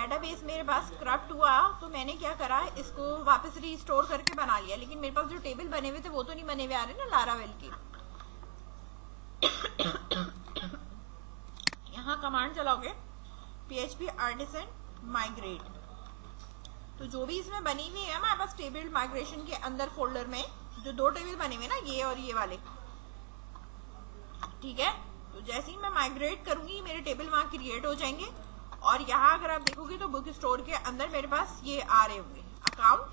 Database मेरे पास corrupt हुआ तो मैंने क्या करा, इसको वापस रीस्टोर करके बना लिया, लेकिन मेरे पास जो टेबल बने हुए थे वो तो नहीं बने हुए आ रहे ना लारावेल के। यहाँ कमांड चलाओगे php artisan migrate, तो जो भी इसमें बनी हुई है हमारे पास टेबल माइग्रेशन के अंदर फोल्डर में जो 2 टेबल बने हुए ना, ये और ये वाले, ठीक है। तो जैसे ही मैं माइग्रेट करूंगी मेरे टेबल वहां क्रिएट हो जाएंगे, और यहाँ अगर आप देखोगे तो बुक स्टोर के अंदर मेरे पास ये आ रहे होंगे, अकाउंट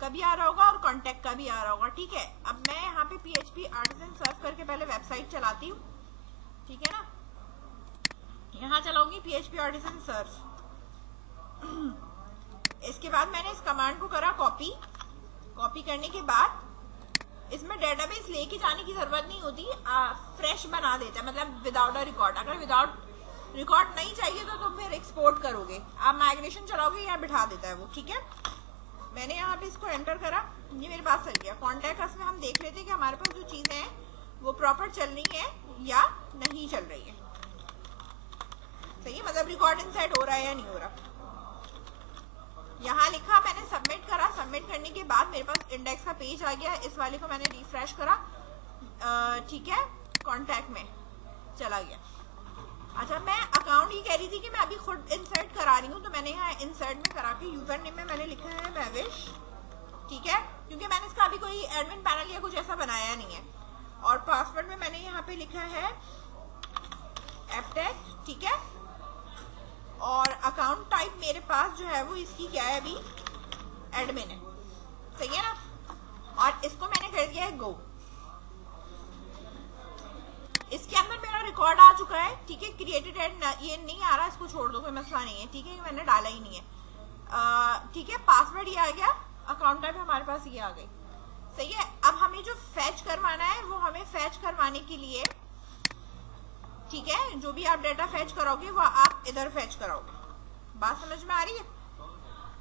का भी आ रहा होगा और कॉन्टेक्ट का भी आ रहा होगा, ठीक है। अब मैं यहाँ पे php artisan सर्च करके पहले वेबसाइट चलाती हूँ, ठीक है ना। यहाँ चलाऊंगी php artisan सर्च। इसके बाद मैंने इस कमांड को करा कॉपी करने के बाद इसमें डेटाबेस लेके जाने की जरूरत नहीं होती, फ्रेश बना देता है, मतलब विदाउट अ रिकॉर्ड। अगर विदाउट रिकॉर्ड नहीं चाहिए तो तुम फिर एक्सपोर्ट करोगे, आप माइग्रेशन चलाओगे या बिठा देता है वो, ठीक है। मैंने यहाँ पे इसको एंटर करा, ये मेरे पास चल गया। कॉन्टैक्ट में हम देख लेते हैं कि हमारे पास जो चीजें हैं वो प्रॉपर चल रही है या नहीं चल रही है, सही है, मतलब रिकॉर्ड इनसाइड हो रहा है या नहीं हो रहा। यहाँ लिखा, मैंने सबमिट करा, सबमिट करने के बाद मेरे पास इंडेक्स का पेज आ गया। इस वाले को मैंने रिफ्रेश करा, ठीक है, कॉन्टैक्ट में चला गया। अच्छा, मैं अकाउंट ही कह रही थी कि मैं अभी खुद इंसर्ट करा रही हूँ, तो मैंने यहाँ इंसर्ट में करा के यूजर नेम में मैंने लिखा है महविश, ठीक है, क्योंकि मैंने इसका अभी कोई एडमिन पैनल या कुछ ऐसा बनाया नहीं है। और पासवर्ड में मैंने यहाँ पे लिखा है एपटेक, ठीक है। और अकाउंट टाइप मेरे पास जो है वो इसकी क्या है, अभी एडमिन है, सही है ना। और इसको मैंने कर दिया है गो। इसके अंदर मेरा रिकॉर्ड आ चुका है, ठीक है। क्रिएटेड एड ये नहीं आ रहा, इसको छोड़ दो, कोई मसला नहीं है, ठीक है, मैंने डाला ही नहीं है, ठीक है। पासवर्ड ये आ गया, अकाउंट टाइप हमारे पास ये आ गई, सही है। अब हमें जो फैच करवाना है वो हमें फैच करवाने के लिए, ठीक है, जो भी आप डेटा फैच कराओगे वो आप इधर फैच कराओगे, बात समझ में आ रही है।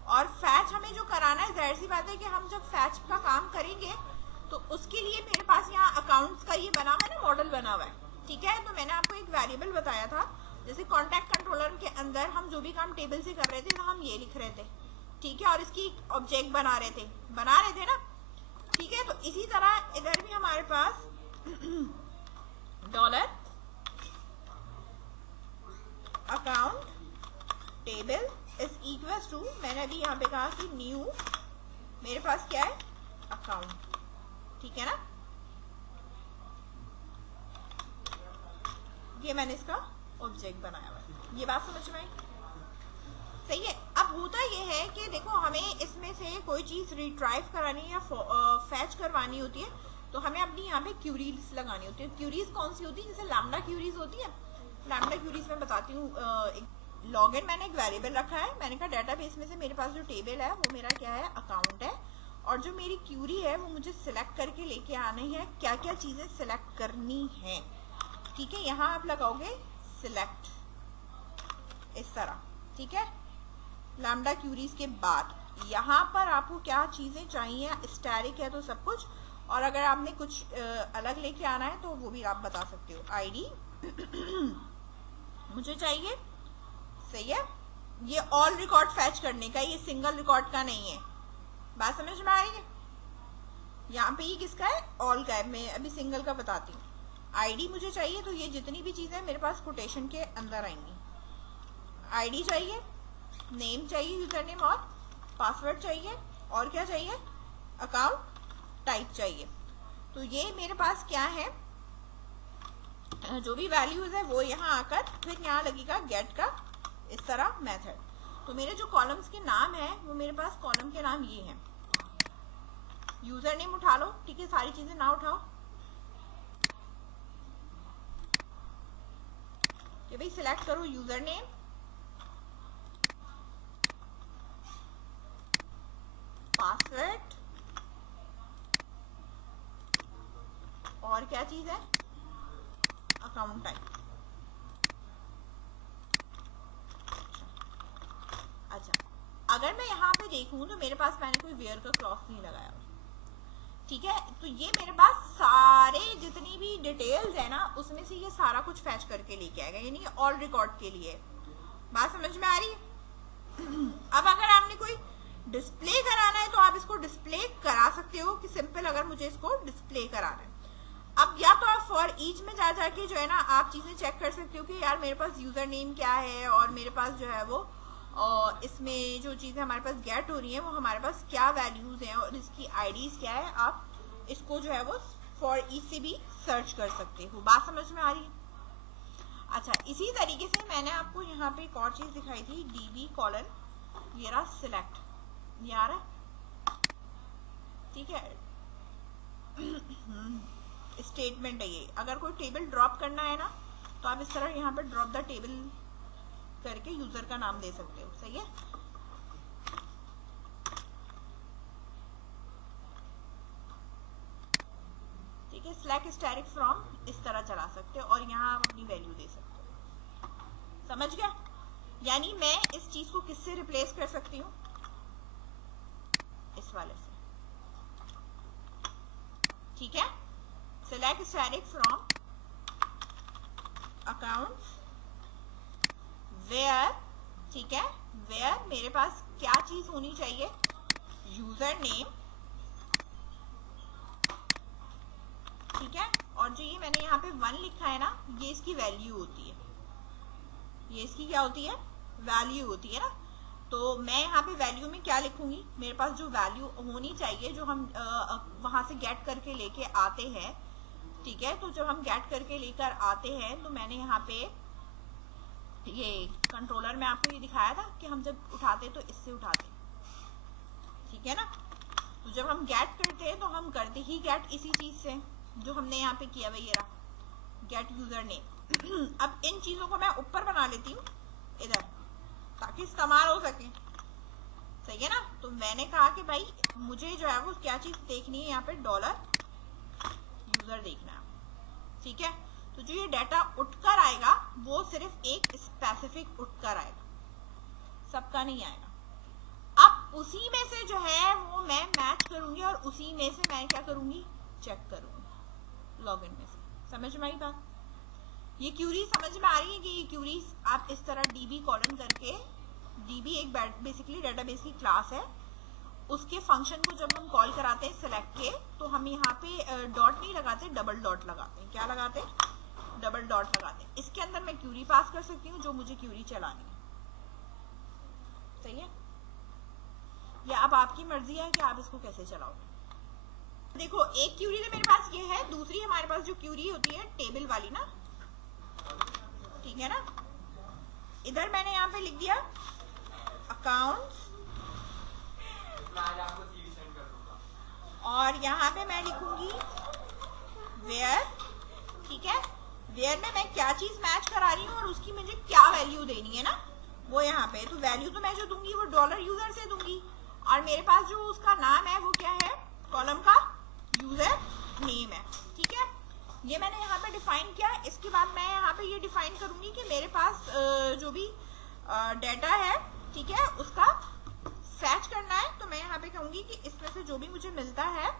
और फैच हमें जो कराना है, जाहिर सी बात है कि हम जब फैच का काम करेंगे तो उसके लिए मेरे पास यहाँ अकाउंट्स का ये बना हुआ है ना, मॉडल बना हुआ है, ठीक है। तो मैंने आपको एक वेरिएबल बताया था, जैसे कॉन्टैक्ट कंट्रोलर के अंदर हम जो भी काम टेबल से कर रहे थे तो हम ये लिख रहे थे, ठीक है, और इसकी ऑब्जेक्ट बना रहे थे ना, ठीक है। तो इसी तरह इधर भी हमारे पास dollar account table is equal to, मैंने अभी यहाँ पे कहा कि न्यू, मेरे पास क्या है, अकाउंट, ठीक है ना। ये मैंने इसका ऑब्जेक्ट बनाया हुआ है, ये बात समझ में आई, सही है। अब होता ये है कि देखो, हमें इसमें से कोई चीज रिट्राइव करानी या फैच करवानी होती है तो हमें अपनी यहाँ पे क्यूरीज लगानी होती है। क्यूरीज कौन सी होती है, जैसे लैम्डा क्यूरीज होती है। लैम्डा क्यूरीज में बताती हूँ। लॉगिन मैंने एक वेरिएबल रखा है, मैंने कहा डेटाबेस में से मेरे पास जो टेबल है वो मेरा क्या है, अकाउंट है, और जो मेरी क्यूरी है वो मुझे सिलेक्ट करके लेके आनी है, क्या क्या चीजें सिलेक्ट करनी है, ठीक है। यहाँ आप लगाओगे सिलेक्ट इस तरह, ठीक है। लैम्डा क्यूरीज के बाद यहाँ पर आपको क्या चीजें चाहिए, स्टैटिक है तो सब कुछ, और अगर आपने कुछ अलग लेके आना है तो वो भी आप बता सकते हो। आईडी मुझे चाहिए, सही है, ये ऑल रिकॉर्ड फैच करने का, ये सिंगल रिकॉर्ड का नहीं है, बात समझ में आ रही है। यहाँ पे ये किसका है, ऑल का है, मैं अभी सिंगल का बताती हूँ। आईडी मुझे चाहिए, तो ये जितनी भी चीजें मेरे पास कोटेशन के अंदर आएंगी। आईडी चाहिए, नेम चाहिए, यूजर नेम, और पासवर्ड चाहिए, और क्या चाहिए, अकाउंट टाइप चाहिए। तो ये मेरे पास क्या है, जो भी वैल्यूज है वो यहाँ आकर फिर यहाँ लगेगा गेट का इस तरह मेथड। तो मेरे जो कॉलम्स के नाम है वो मेरे पास कॉलम के नाम ये हैं। यूजर नेम उठा लो, ठीक है, सारी चीजें ना उठाओ, कि भाई सिलेक्ट करो यूजर नेम, पासवर्ड, और क्या चीज है, अकाउंट टाइप। अच्छा, अगर मैं यहाँ पे देखूं तो मेरे पास मैंने कोई वेयर का क्लॉथ नहीं लगाया, ठीक है। तो ये मेरे पास सारे जितनी भी डिटेल्स है ना उसमें से ये सारा कुछ फैच करके लेके आएगा, यानी ऑल रिकॉर्ड के लिए। बात समझ में आ रही है, के जो है ना आप चीजें चेक कर सकते हो कि यार मेरे पास यूजर नेम क्या है और मेरे पास जो है वो इसमें जो चीजें हमारे पास गेट हो रही हैं वो हमारे पास क्या वैल्यूज हैं और इसकी आईडीज क्या है। आप इसको जो है वो फॉर ई से भी सर्च कर सकते हो। बात समझ में आ रही है? अच्छा, इसी तरीके से मैंने आपको यहाँ पे एक और चीज दिखाई थी, DB कॉलन, ये रहा सिलेक्ट, ये आ रहा है, ठीक है। स्टेटमेंट है ये। अगर कोई टेबल ड्रॉप करना है ना तो आप इस तरह यहाँ पे ड्रॉप द टेबल करके यूजर का नाम दे सकते हो। सही है? ठीक है, सिलेक्ट स्टैटिक फ्रॉम इस तरह चला सकते हो और यहाँ आप अपनी वैल्यू दे सकते हो। समझ गया? यानी मैं इस चीज को किससे रिप्लेस कर सकती हूँ? इस वाले से। ठीक है, select static from account where, ठीक है, वेयर मेरे पास क्या चीज होनी चाहिए? यूजर नेम, ठीक है, और जो ये मैंने यहाँ पे 1 लिखा है ना, ये इसकी वैल्यू होती है, ये इसकी क्या होती है? वैल्यू होती है ना। तो मैं यहाँ पे वैल्यू में क्या लिखूंगी? मेरे पास जो वैल्यू होनी चाहिए, जो हम वहां से गेट करके लेके आते हैं, ठीक है, तो जब हम गेट करके लेकर आते हैं तो मैंने यहाँ पे ये कंट्रोलर में आपको ये दिखाया था कि हम जब उठाते तो इससे उठाते, ठीक है ना। तो जब हम गेट करते हैं तो हम करते ही गेट इसी चीज से जो हमने यहाँ पे किया हुआ, ये रहा गेट यूजर नेम। अब इन चीजों को मैं ऊपर बना लेती हूँ इधर, ताकि इस्तेमाल हो सके। सही है ना? तो मैंने कहा कि भाई मुझे जो है वो क्या चीज देखनी है, यहाँ पे डॉलर यूजर देखना है, ठीक है। तो जो ये डाटा उठकर आएगा वो सिर्फ एक स्पेसिफिक उठकर आएगा, सबका नहीं आएगा। अब उसी में से जो है वो मैं मैच करूंगी और उसी में से मैं क्या करूंगी? चेक करूंगी लॉगिन में से। समझ में आई बात? ये क्यूरी समझ में आ रही है कि ये क्यूरी आप इस तरह DB कॉलन करके, DB एक बेसिकली डेटाबेस की क्लास है, उसके फंक्शन को जब हम कॉल कराते हैं सिलेक्ट के, तो हम यहाँ पे डॉट नहीं लगाते, डबल डॉट लगाते हैं। क्या लगाते हैं? डबल डॉट लगाते हैं। इसके अंदर मैं क्यूरी पास कर सकती हूँ जो मुझे क्यूरी चलानी है। सही है? या अब आपकी मर्जी है कि आप इसको कैसे चलाओगे। देखो, एक क्यूरी तो मेरे पास ये है, दूसरी हमारे पास जो क्यूरी होती है टेबल वाली ना, ठीक है ना। इधर मैंने यहाँ पे लिख दिया अकाउंट्स और यहाँ पे मैं लिखूंगी वेयर, ठीक है। वेयर में मैं क्या चीज मैच करा रही हूँ और उसकी मुझे क्या वैल्यू देनी है ना, वो यहाँ पे। तो वैल्यू तो मैं जो दूंगी वो डॉलर यूजर से दूंगी और मेरे पास जो उसका नाम है वो क्या है? कॉलम का यूजर नेम है, ठीक है। ये मैंने यहाँ पे डिफाइन किया। इसके बाद मैं यहाँ पे ये डिफाइन करूंगी कि मेरे पास जो भी डाटा है, ठीक है, उसका फैच करना है। तो मैं यहाँ पे कहूंगी कि इसमें से जो भी मुझे मिलता है,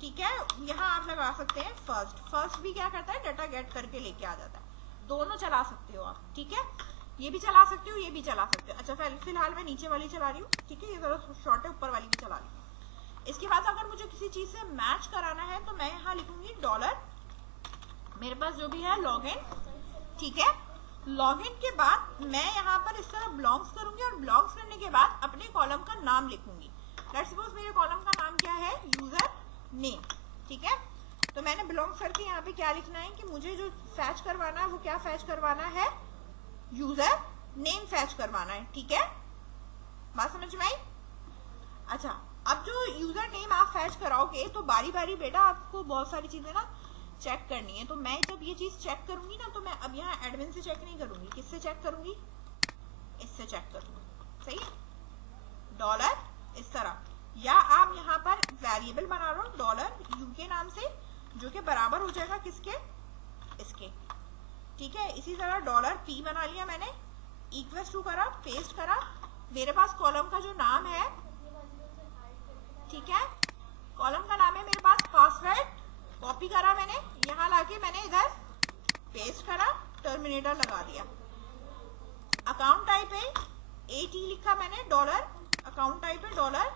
ठीक है, यहाँ आप लगा सकते हैं फर्स्ट भी क्या करता है? डाटा गेट करके लेके आ जाता है। दोनों चला सकते हो आप, ठीक है, ये भी चला सकते हो, ये भी चला सकते हो। अच्छा, फिलहाल मैं नीचे वाली चला रही हूँ, ठीक है, ये जरा शॉर्ट है, ऊपर वाली भी चला रही हूँ। इसके बाद अगर मुझे किसी चीज से मैच कराना है तो मैं यहाँ लिखूंगी डॉलर, मेरे पास जो भी है लॉगिन, ठीक है। लॉगिन के बाद मैं यहाँ पर इस तरह ब्लॉक्स करूंगी और ब्लॉक्स करने के बाद अपने कॉलम का नाम लिखूंगी। लेट्स सपोज मेरे कॉलम का नाम क्या है? यूजर नेम, ठीक है। तो मैंने ब्लॉक्स करके यहाँ पे क्या लिखना है कि मुझे जो फैच करवाना है वो क्या फैच करवाना है? यूजर नेम फैच करवाना है, ठीक है। बात समझ में आई? अच्छा, अब जो यूजर नेम आप फैच कराओगे तो बारी बारी बेटा आपको बहुत सारी चीजें ना चेक करनी है। तो मैं जब ये चीज चेक करूंगी ना, तो मैं अब यहाँ एडमिन से चेक नहीं करूंगी, किससे चेक करूंगी? इससे चेक करूंगी। सही है? डॉलर इस तरह, या आप यहाँ पर वेरिएबल बना लो डॉलर यू के नाम से, जो कि बराबर हो जाएगा किसके? इसके, ठीक है। इसी तरह डॉलर P बना लिया मैंने, इक्वल्स टू करा, पेस्ट करा। मेरे पास कॉलम का जो नाम है, ठीक है, कॉलम का नाम है मेरे पास पासवर्ड, कॉपी करा मैंने, यहाँ लाके मैंने इधर पेस्ट करा, टर्मिनेटर लगा दिया। अकाउंट टाइप है AT लिखा मैंने, डॉलर अकाउंट टाइप है dollar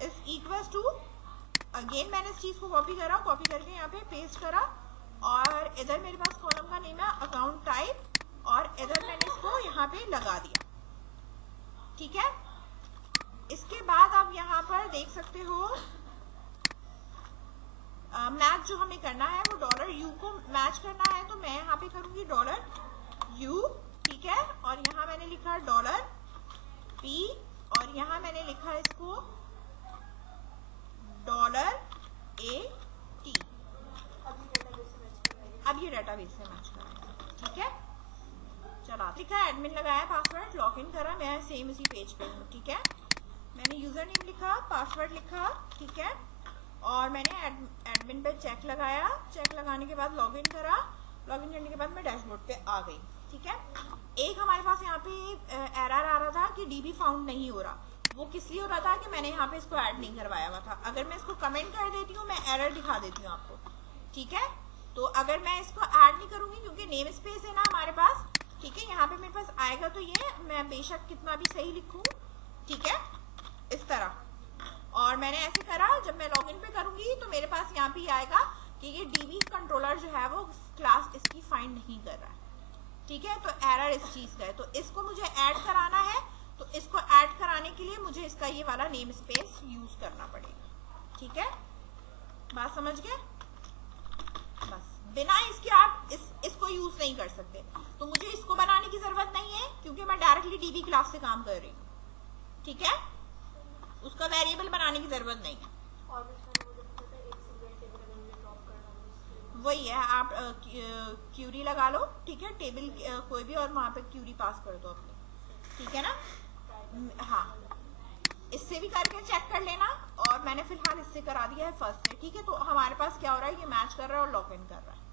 is equals to, again मैंने इस चीज को कॉपी करा, कॉपी करके यहाँ पे पेस्ट करा और इधर मेरे पास कॉलम का नेम है अकाउंट टाइप और इधर मैंने इसको यहाँ पे लगा दिया। ठीक है, इसके बाद आप यहाँ पर देख सकते हो मैच जो हमें करना है वो डॉलर यू को मैच करना है, तो मैं यहाँ पे करूंगी डॉलर यू। ठीक है, और यहाँ मैंने लिखा डॉलर पी और यहाँ मैंने लिखा इसको डॉलर ए टी। अब ये डेटाबेस से मैच करेगा। ठीक है, चला लिखा एडमिन लगाया, पासवर्ड लॉग इन करा, मैं सेम इसी पेज पे हूँ। ठीक है, मैंने यूजर नेम लिखा, पासवर्ड लिखा। ठीक है, और मैंने एडमिन पे चेक लगाया, चेक लगाने के बाद लॉगिन करा, लॉगिन करने के बाद मैं डैशबोर्ड पे आ गई। ठीक है, एक हमारे पास यहाँ पे एरर आ रहा था कि डीबी फाउंड नहीं हो रहा, वो किस लिए हो रहा था कि मैंने यहाँ पे इसको ऐड नहीं करवाया हुआ था। अगर मैं इसको कमेंट कर देती हूँ, मैं एरर दिखा देती हूँ आपको। ठीक है, तो अगर मैं इसको ऐड नहीं करूंगी क्योंकि नेम स्पेस है ना हमारे पास, ठीक है, यहाँ पे मेरे पास आएगा तो ये मैं बेशक कितना भी सही लिखूं, ठीक है, इस तरह। और मैंने ऐसे करा, जब मैं लॉगिन पे करूंगी तो मेरे पास यहाँ पे आएगा कि ये डीबी कंट्रोलर जो है वो क्लास इसकी फाइंड नहीं कर रहा है। ठीक है, तो एरर इस चीज का है, तो इसको मुझे ऐड कराना है, तो इसको ऐड कराने के लिए मुझे इसका ये वाला नेम स्पेस यूज करना पड़ेगा। ठीक है, बात समझ गए? बस बिना इसके आप इसको यूज नहीं कर सकते, तो मुझे इसको बनाने की जरूरत नहीं है क्योंकि मैं डायरेक्टली डीबी क्लास से काम कर रही हूँ। ठीक है, उसका वेरिएबल बनाने की जरूरत नहीं है। वही है, आप क्यूरी लगा लो, ठीक है, टेबल कोई भी, और वहां पे क्यूरी पास कर दो अपनी। ठीक है ना? हाँ, इससे भी करके चेक कर लेना, और मैंने फिलहाल इससे करा दिया है फर्स्ट से। ठीक है, तो हमारे पास क्या हो रहा है, ये मैच कर रहा है और लॉग इन कर रहा है।